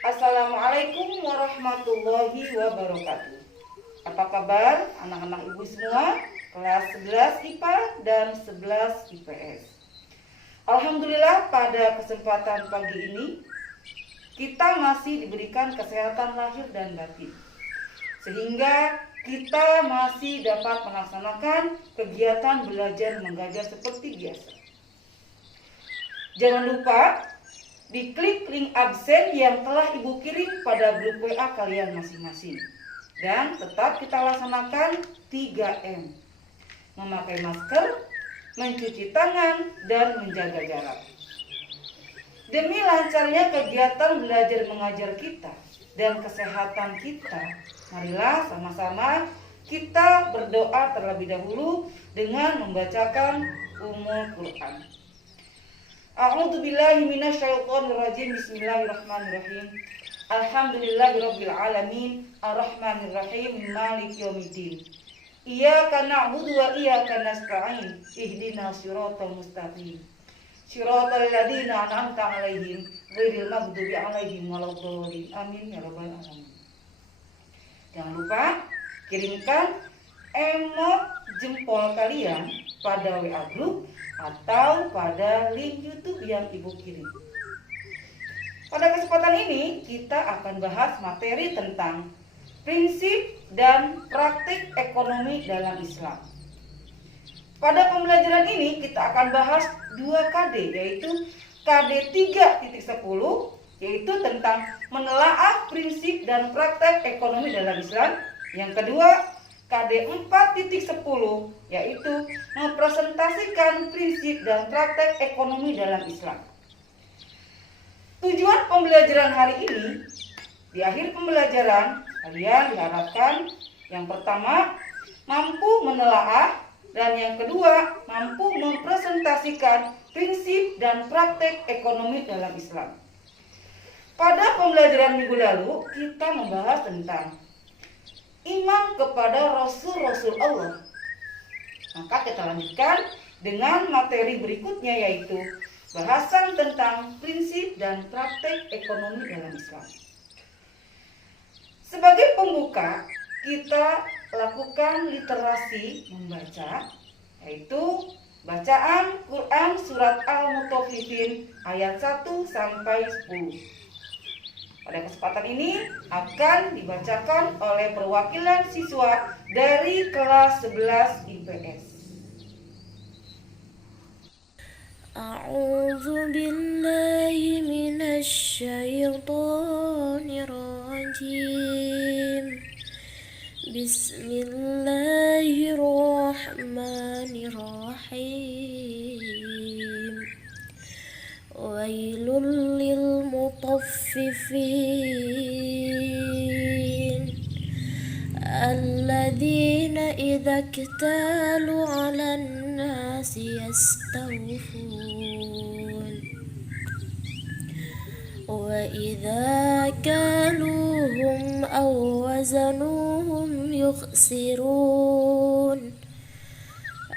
Assalamualaikum warahmatullahi wabarakatuh. Apa kabar anak-anak ibu semua? Kelas 11 IPA dan 11 IPS. Alhamdulillah pada kesempatan pagi ini kita masih diberikan kesehatan lahir dan batin, sehingga kita masih dapat melaksanakan kegiatan belajar mengajar seperti biasa. Jangan lupa diklik link absen yang telah ibu kirim pada grup WA kalian masing-masing. Dan tetap kita laksanakan 3M. Memakai masker, mencuci tangan, dan menjaga jarak. Demi lancarnya kegiatan belajar mengajar kita dan kesehatan kita, marilah sama-sama kita berdoa terlebih dahulu dengan membacakan Ummul Quran. A'udzubillahi minasyaitonirrajim. Bismillahirrahmanirrahim. Alhamdulillahirabbil alamin, arrahmanirrahim, maliki yaumiddin. Iyyaka na'budu wa iyyaka nasta'in. Ihdinas siratal mustaqim. Siratal ladzina an'amta 'alaihim ghairil maghdubi 'alaihim waladdallin. Amin ya rabbal alamin. Jangan lupa kirimkan emot jempol kalian pada WA group atau pada link YouTube yang ibu kirim. Pada kesempatan ini kita akan bahas materi tentang prinsip dan praktik ekonomi dalam Islam. Pada pembelajaran ini kita akan bahas 2 KD, yaitu KD 3.10 yaitu tentang menelaah prinsip dan praktek ekonomi dalam Islam. Yang kedua, KD 4.10 yaitu mempresentasikan prinsip dan praktek ekonomi dalam Islam. Tujuan pembelajaran hari ini, di akhir pembelajaran kalian diharapkan yang pertama mampu menelaah dan yang kedua mampu mempresentasikan prinsip dan praktek ekonomi dalam Islam. Pada pembelajaran minggu lalu kita membahas tentang iman kepada Rasul-Rasul Allah. Maka kita lanjutkan dengan materi berikutnya, yaitu bahasan tentang prinsip dan praktek ekonomi dalam Islam. Sebagai pembuka, kita lakukan literasi membaca, yaitu bacaan Quran surat Al-Mutaffifin ayat 1 sampai 10. Pada kesempatan ini akan dibacakan oleh perwakilan siswa dari kelas 11 IPS. A'udzu billahi minasy syaithanir rajim. Bismillahirrahmanirrahim. Wailul lil mutaffifin alladzina idza iktalu 'alan nasi yastawfun wa idza kaluhum aw wazanuhum yukhsirun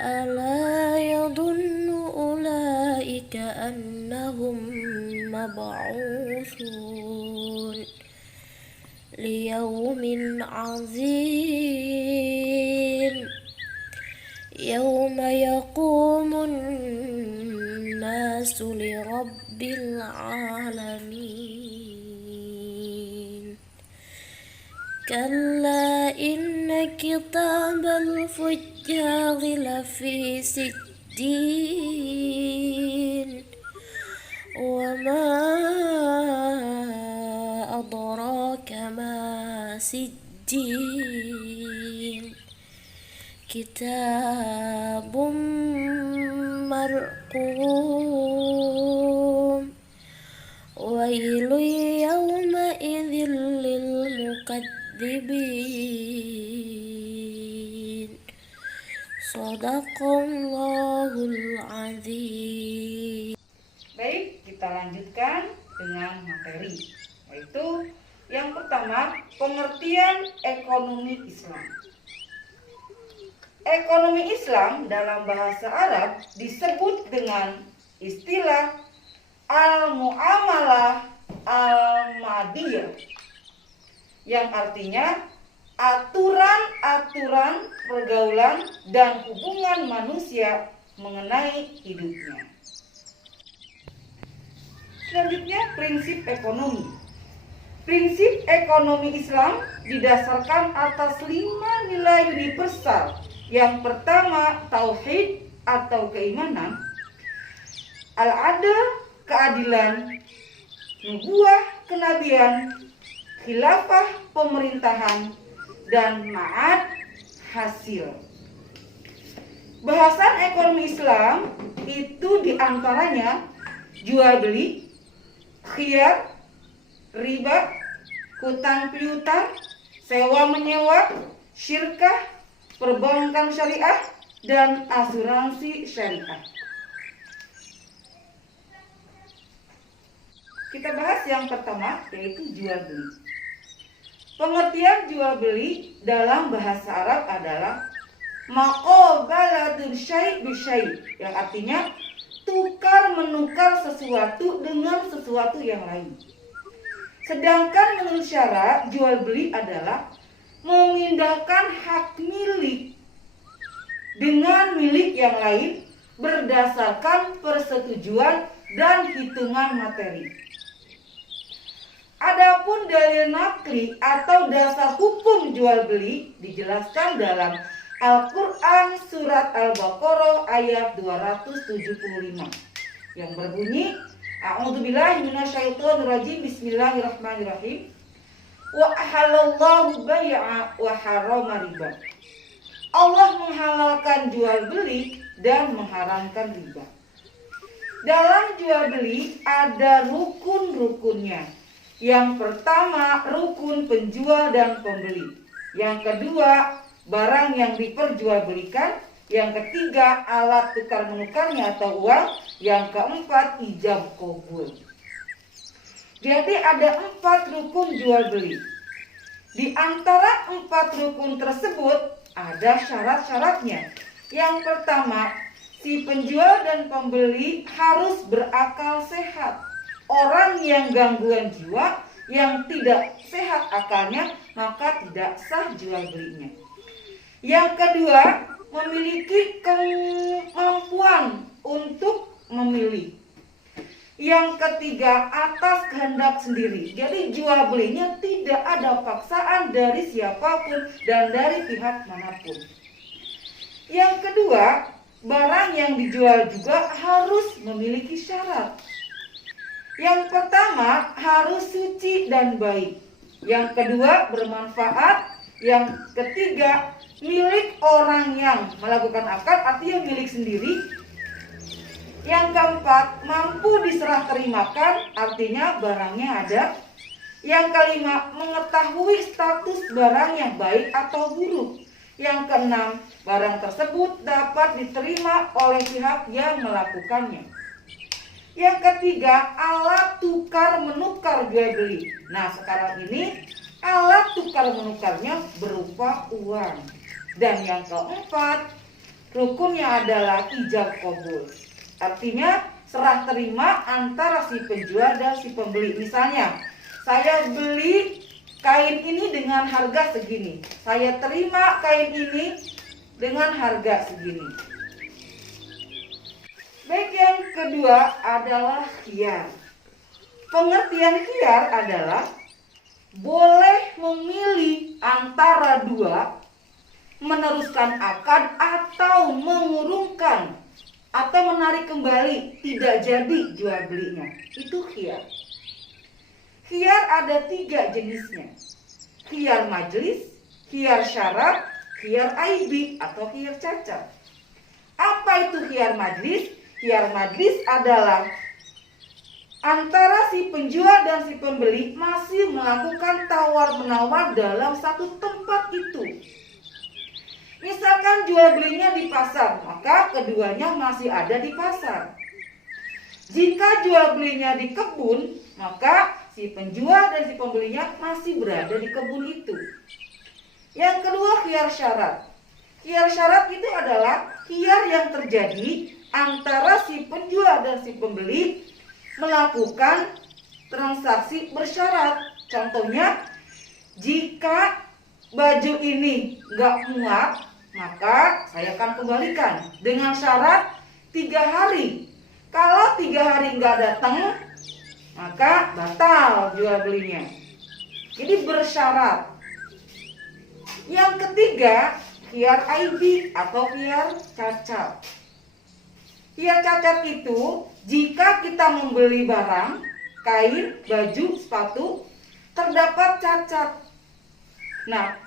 ala yadhunnu ulaika annahum mab'utsun liyaumin 'azim yawma yaqumun nasu lirabbil 'alamin. Kalla inna kitabal fujjari lafi sijjin wa ma adraka ma sijjin kitabum marqum wailu yawma idzil lil mukadzibin. Shadaqallahul azim. Baik, kita lanjutkan dengan materi, yaitu yang pertama, pengertian ekonomi Islam. Ekonomi Islam dalam bahasa Arab disebut dengan istilah al-mu'amalah al madiyah, yang artinya aturan-aturan pergaulan dan hubungan manusia mengenai hidupnya. Selanjutnya, prinsip ekonomi. Prinsip ekonomi Islam didasarkan atas 5 nilai universal. Yang pertama, tauhid atau keimanan, al-adl, keadilan, nubuwah, kenabian, khilafah, pemerintahan, dan ma'ad, hasil. Bahasan ekonomi Islam itu diantaranya jual beli, khiyar, riba, hutang piutang, sewa menyewa, syirkah, perbankan syariah, dan asuransi syariah. Kita bahas yang pertama, yaitu jual beli. Pengertian jual beli dalam bahasa Arab adalah maqabalatun syai' bisyai', yang artinya tukar menukar sesuatu dengan sesuatu yang lain. Sedangkan menurut syara, jual beli adalah memindahkan hak milik dengan milik yang lain berdasarkan persetujuan dan hitungan materi. Adapun dalil nakli atau dasar hukum jual beli dijelaskan dalam Al-Quran surat Al-Baqarah ayat 275 yang berbunyi, A'udzubillahi minasyaitonirrajim, bismillahirrahmanirrahim. Wa ahallallahu bai'a wa harrama riba. Allah menghalalkan jual beli dan mengharamkan riba. Dalam jual beli ada rukun-rukunnya. Yang pertama, rukun penjual dan pembeli. Yang kedua, barang yang diperjualbelikan. Yang ketiga, alat tukar menukarnya atau uang. Yang keempat, ijab qabul. Jadi ada 4 rukun jual beli. Di antara 4 rukun tersebut ada syarat-syaratnya. Yang pertama, si penjual dan pembeli harus berakal sehat. Orang yang gangguan jiwa, yang tidak sehat akalnya, maka tidak sah jual belinya. Yang kedua, memiliki kemampuan untuk memilih. Yang ketiga, atas kehendak sendiri. Jadi jual belinya tidak ada paksaan dari siapapun dan dari pihak manapun. Yang kedua, barang yang dijual juga harus memiliki syarat. Yang pertama, harus suci dan baik. Yang kedua, bermanfaat. Yang ketiga, milik orang yang melakukan akad, artinya milik sendiri. Yang keempat, mampu diserah terimakan, artinya barangnya ada. Yang kelima, mengetahui status barang yang baik atau buruk. Yang keenam, barang tersebut dapat diterima oleh pihak yang melakukannya. Yang ketiga, alat tukar menukar jual beli. Nah, sekarang ini alat tukar menukarnya berupa uang. Dan yang keempat, rukunnya adalah ijab qabul. Artinya serah terima antara si penjual dan si pembeli. Misalnya, saya beli kain ini dengan harga segini. Saya terima kain ini dengan harga segini. Baik, yang kedua adalah khiyar. Pengertian khiyar adalah boleh memilih antara dua, meneruskan akad atau mengurungkan atau menarik kembali, tidak jadi jual belinya. Itu khiyar. Khiyar ada 3 jenisnya. Khiyar majlis, khiyar syarat, khiyar aibi atau khiyar cacat. Apa itu khiyar majlis? Khiyar majlis adalah antara si penjual dan si pembeli masih melakukan tawar-menawar dalam satu tempat itu. Misalkan jual belinya di pasar, maka keduanya masih ada di pasar. Jika jual belinya di kebun, maka si penjual dan si pembelinya masih berada di kebun itu. Yang kedua, khiyar syarat. Khiyar syarat itu adalah khiyar yang terjadi antara si penjual dan si pembeli melakukan transaksi bersyarat. Contohnya, jika baju ini nggak muat, maka saya akan kembalikan dengan syarat 3 hari. Kalau 3 hari nggak datang, maka batal jual belinya. Jadi bersyarat. Yang ketiga, khiyar aibi atau khiyar cacat. Khiyar cacat itu jika kita membeli barang, kain, baju, sepatu, terdapat cacat. Nah,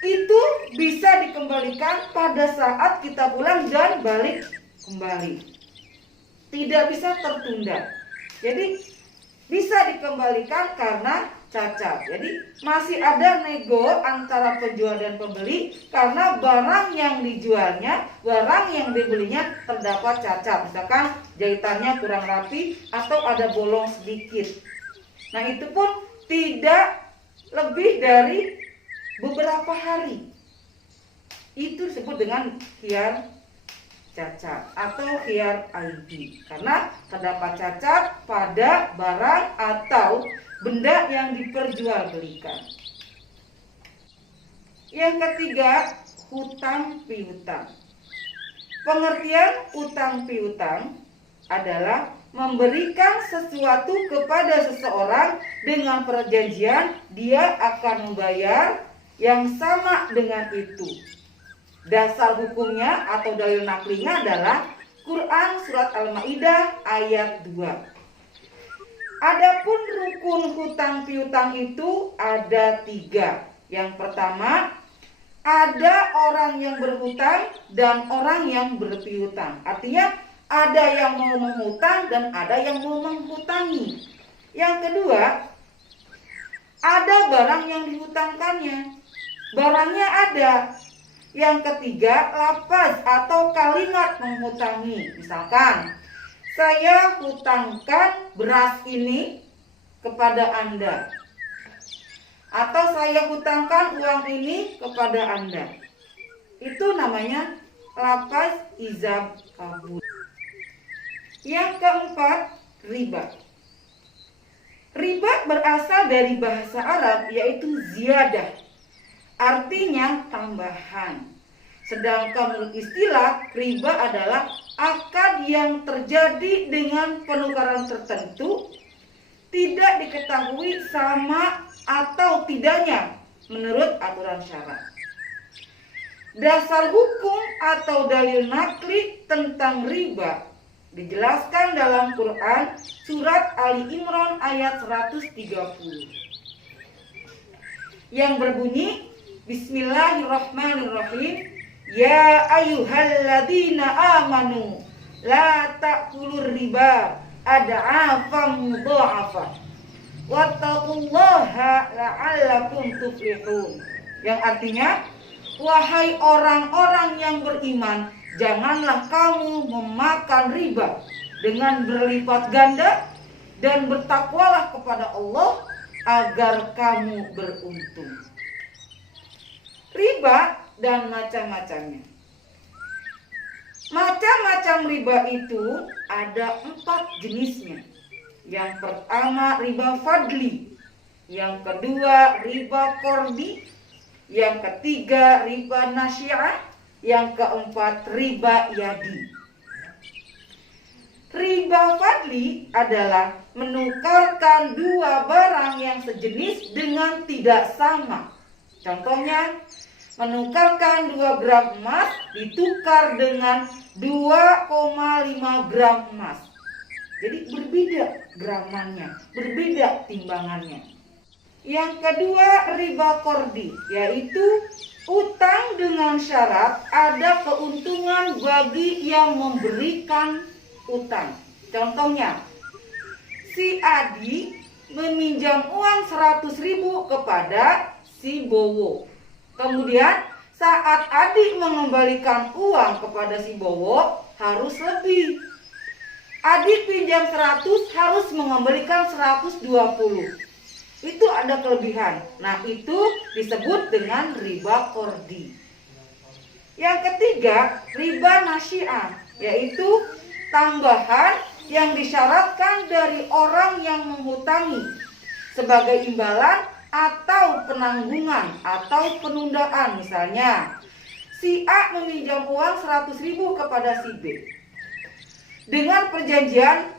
itu bisa dikembalikan pada saat kita pulang dan balik kembali. Tidak bisa tertunda. Jadi bisa dikembalikan karena cacat. Jadi masih ada nego antara penjual dan pembeli karena barang yang dijualnya, barang yang dibelinya terdapat cacat. Misalkan jahitannya kurang rapi atau ada bolong sedikit. Nah, itu pun tidak lebih dari beberapa hari. Itu disebut dengan khiyar cacat atau khiyar aibi karena terdapat cacat pada barang atau benda yang diperjualbelikan. Yang ketiga, hutang piutang. Pengertian hutang piutang adalah memberikan sesuatu kepada seseorang dengan perjanjian dia akan membayar yang sama dengan itu. Dasar hukumnya atau dalil naklinya adalah Quran surat Al-Maidah ayat 2. Adapun rukun hutang piutang itu ada 3. Yang pertama, ada orang yang berhutang dan orang yang berpiutang. Artinya ada yang mau menghutang dan ada yang mau menghutangi. Yang kedua, ada barang yang dihutangkannya. Barangnya ada. Yang ketiga, lafaz atau kalimat menghutangi. Misalkan, saya hutangkan beras ini kepada Anda. Atau saya hutangkan uang ini kepada Anda. Itu namanya lafaz ijab kabul. Yang keempat, riba. Riba berasal dari bahasa Arab yaitu ziyadah. Artinya tambahan. Sedangkan menurut istilah, riba adalah akad yang terjadi dengan penukaran tertentu, tidak diketahui sama atau tidaknya menurut aturan syarak. Dasar hukum atau dalil nakli tentang riba dijelaskan dalam Quran surat Ali Imran ayat 130 yang berbunyi, Bismillahirrahmanirrahim. Ya ayyuhalladzina amanu la ta'kulur riba ad'afan mudha'afah wattaqullaha la'allakum tuflihun. Yang artinya, wahai orang-orang yang beriman, janganlah kamu memakan riba dengan berlipat ganda dan bertakwalah kepada Allah agar kamu beruntung. Riba dan macam-macamnya. Macam-macam riba itu ada 4 jenisnya. Yang pertama riba fadli, yang kedua riba kordi, yang ketiga riba nasy'ah, yang keempat riba yadi. Riba fadli adalah menukarkan 2 barang yang sejenis dengan tidak sama. Contohnya, menukarkan 2 gram emas ditukar dengan 2,5 gram emas. Jadi berbeda gramannya, berbeda timbangannya. Yang kedua riba kordi, yaitu utang dengan syarat ada keuntungan bagi yang memberikan utang. Contohnya, si Adi meminjam uang 100.000 kepada si Bowo. Kemudian saat Adi mengembalikan uang kepada si Bowo harus lebih. Adi pinjam 100 harus mengembalikan 120. Itu ada kelebihan. Nah, itu disebut dengan riba kordi. Yang ketiga, riba nasy'ah, yaitu tambahan yang disyaratkan dari orang yang menghutangi sebagai imbalan atau penanggungan atau penundaan. Misalnya, si A meminjam uang 100.000 kepada si B dengan perjanjian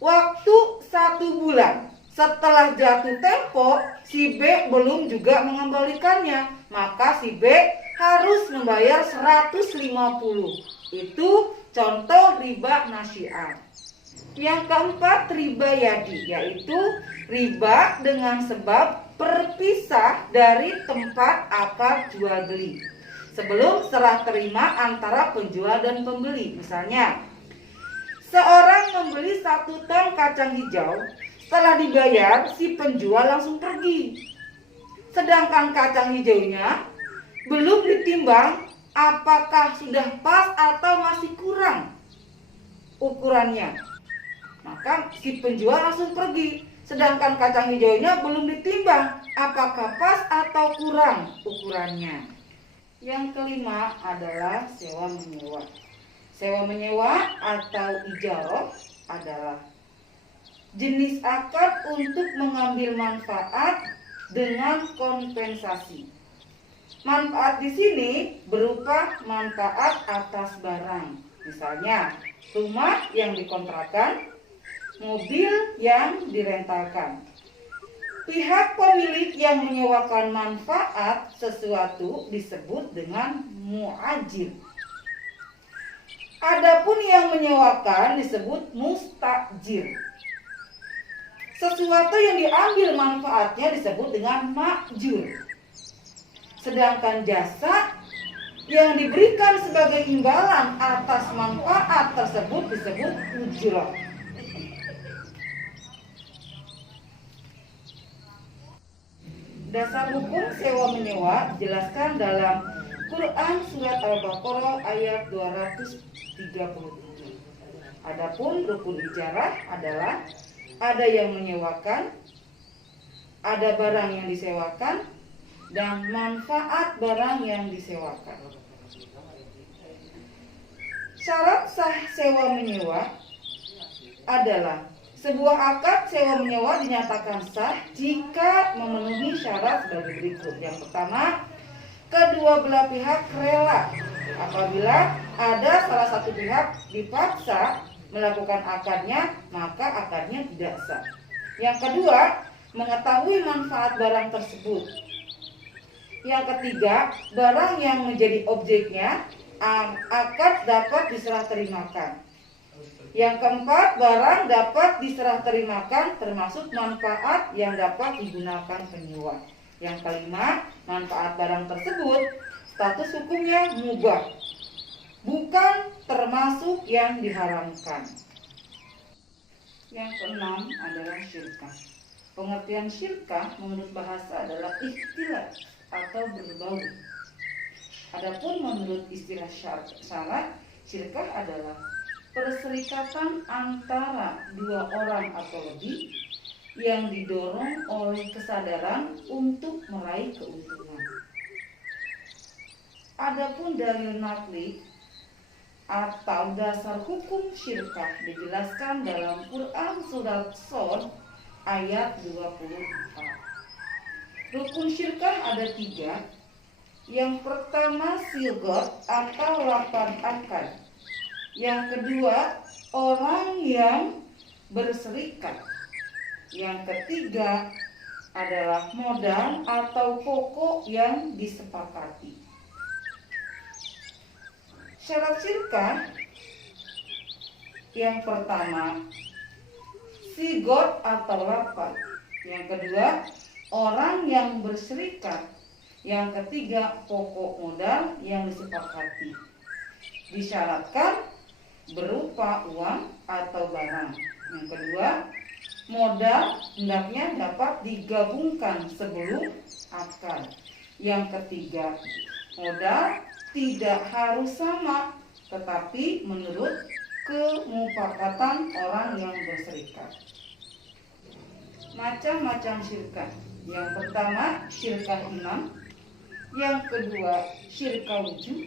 waktu 1 bulan. Setelah jatuh tempo, si B belum juga mengembalikannya, maka si B harus membayar 150. Itu contoh riba nasi'ah. Yang keempat, riba yadi, yaitu riba dengan sebab berpisah dari tempat akad jual beli sebelum serah terima antara penjual dan pembeli. Misalnya, seorang membeli 1 ton kacang hijau, setelah dibayar si penjual langsung pergi. Sedangkan kacang hijaunya belum ditimbang apakah sudah pas atau masih kurang ukurannya. Maka si penjual langsung pergi. Sedangkan kacang hijaunya belum ditimbang apakah pas atau kurang ukurannya. Yang kelima adalah sewa menyewa. Sewa menyewa atau ijarah adalah jenis akad untuk mengambil manfaat dengan kompensasi. Manfaat di sini berupa manfaat atas barang. Misalnya, rumah yang dikontrakkan, mobil yang direntalkan. Pihak pemilik yang menyewakan manfaat sesuatu disebut dengan muajir. Adapun yang menyewakan disebut mustajir. Sesuatu yang diambil manfaatnya disebut dengan ma'jur. Sedangkan jasa yang diberikan sebagai imbalan atas manfaat tersebut disebut ujrah. Dasar hukum sewa menyewa dijelaskan dalam Quran surat Al-Baqarah ayat 237. Adapun rukun ijarah adalah ada yang menyewakan, ada barang yang disewakan, dan manfaat barang yang disewakan. Syarat sah sewa menyewa adalah sebuah akad sewa menyewa dinyatakan sah jika memenuhi syarat sebagai berikut. Yang pertama, kedua belah pihak rela. Apabila ada salah satu pihak dipaksa melakukan akadnya, maka akadnya tidak sah. Yang kedua, mengetahui manfaat barang tersebut. Yang ketiga, barang yang menjadi objeknya akad dapat diserah terimakan. Yang keempat, barang dapat diserah terimakan termasuk manfaat yang dapat digunakan penyewa. Yang kelima, manfaat barang tersebut status hukumnya mubah, bukan termasuk yang diharamkan. Yang keenam adalah syirkah. Pengertian syirkah menurut bahasa adalah ikhtilat atau berbau. Adapun menurut istilah syar'i, syirkah adalah perserikatan antara dua orang atau lebih yang didorong oleh kesadaran untuk meraih keuntungan. Adapun dalil naqli atau dasar hukum syirkah dijelaskan dalam Quran surat Shad ayat 24. Rukun syirkah ada 3. Yang pertama silgot atau lapan akad. Yang kedua orang yang berserikat. Yang ketiga adalah modal atau pokok yang disepakati. Syarat syirkah yang pertama sigot atau lapan. Yang kedua orang yang berserikat. Yang ketiga pokok modal yang disepakati. Disyaratkan berupa uang atau barang. Yang kedua, modal hendaknya dapat digabungkan sebelum akad. Yang ketiga, modal tidak harus sama, tetapi menurut kemufakatan orang yang berserikat. Macam-macam syirkah. Yang pertama, syirkah imam. Yang kedua, syirkah wujud.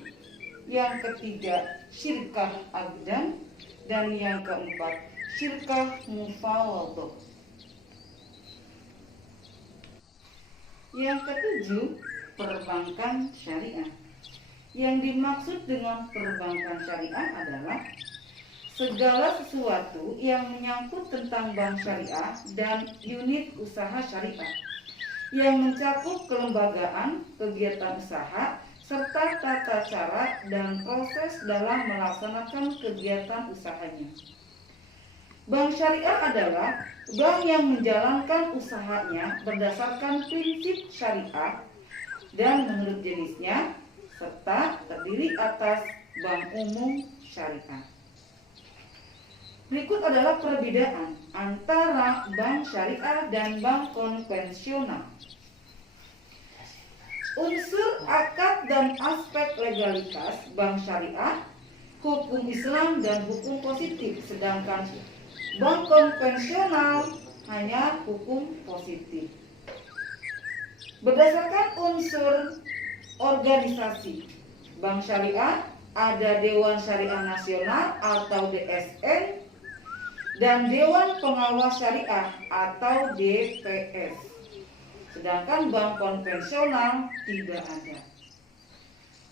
Yang ketiga, syirkah abdan. Dan yang keempat, syirkah mufawadah. Yang ketujuh, perbankan syariah. Yang dimaksud dengan perbankan syariah adalah segala sesuatu yang menyangkut tentang bank syariah dan unit usaha syariah yang mencakup kelembagaan, kegiatan usaha, serta tata cara dan proses dalam melaksanakan kegiatan usahanya. Bank syariah adalah bank yang menjalankan usahanya berdasarkan prinsip syariah dan menurut jenisnya, serta terdiri atas bank umum syariah. Berikut adalah perbedaan antara bank syariah dan bank konvensional. Unsur akad dan aspek legalitas bank syariah, hukum Islam dan hukum positif, sedangkan bank konvensional hanya hukum positif. Berdasarkan unsur organisasi, bank syariah ada Dewan Syariah Nasional atau DSN dan Dewan Pengawas Syariah atau DPS. Sedangkan bank konvensional tidak ada.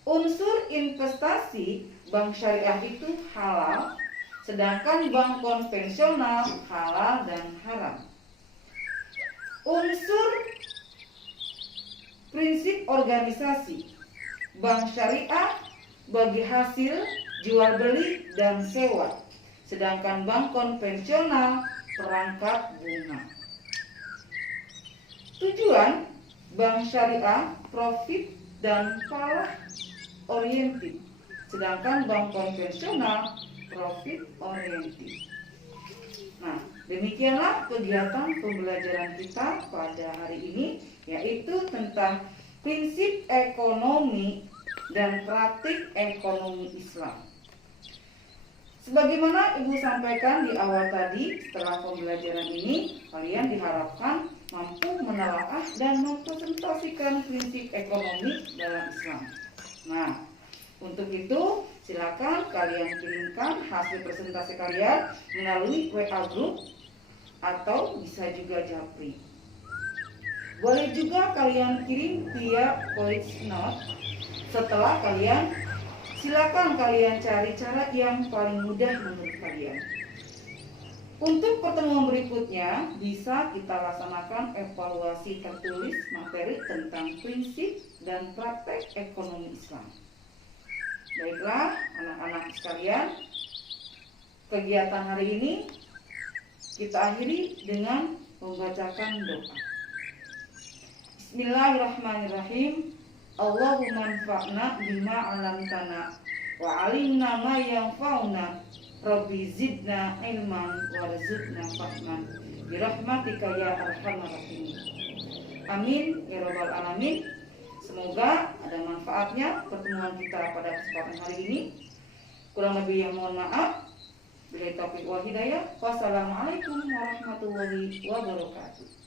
Unsur investasi bank syariah itu halal, sedangkan bank konvensional halal dan haram. Unsur prinsip organisasi bank syariah bagi hasil jual beli dan sewa, sedangkan bank konvensional perangkat bunga. Tujuan bank syariah profit dan falah oriented, sedangkan bank konvensional profit oriented. Nah, demikianlah kegiatan pembelajaran kita pada hari ini, yaitu tentang prinsip ekonomi dan praktik ekonomi Islam. Sebagaimana Ibu sampaikan di awal tadi, setelah pembelajaran ini, kalian diharapkan mampu menelaah dan mempresentasikan prinsip ekonomi dalam Islam. Nah, untuk itu silakan kalian kirimkan hasil presentasi kalian melalui WA group atau bisa juga japri. Boleh juga kalian kirim via voice note. Setelah silakan kalian cari cara yang paling mudah menurut kalian. Untuk pertemuan berikutnya bisa kita laksanakan evaluasi tertulis materi tentang prinsip dan praktek ekonomi Islam. Baiklah anak-anak sekalian, kegiatan hari ini kita akhiri dengan membacakan doa. Bismillahirrahmanirrahim. Allahumma anfa'na bima 'allamtana wa 'allimna ma yanfa'una. Rabbi zidna ilman warzuqna fahman. Bi rahmatika ya arhamar rahimin. Amin ya rabbal alamin. Semoga ada manfaatnya pertemuan kita pada kesempatan hari ini. Kurang lebih yang mohon maaf. Billahi taufiq wal hidayah. Wassalamualaikum warahmatullahi wabarakatuh.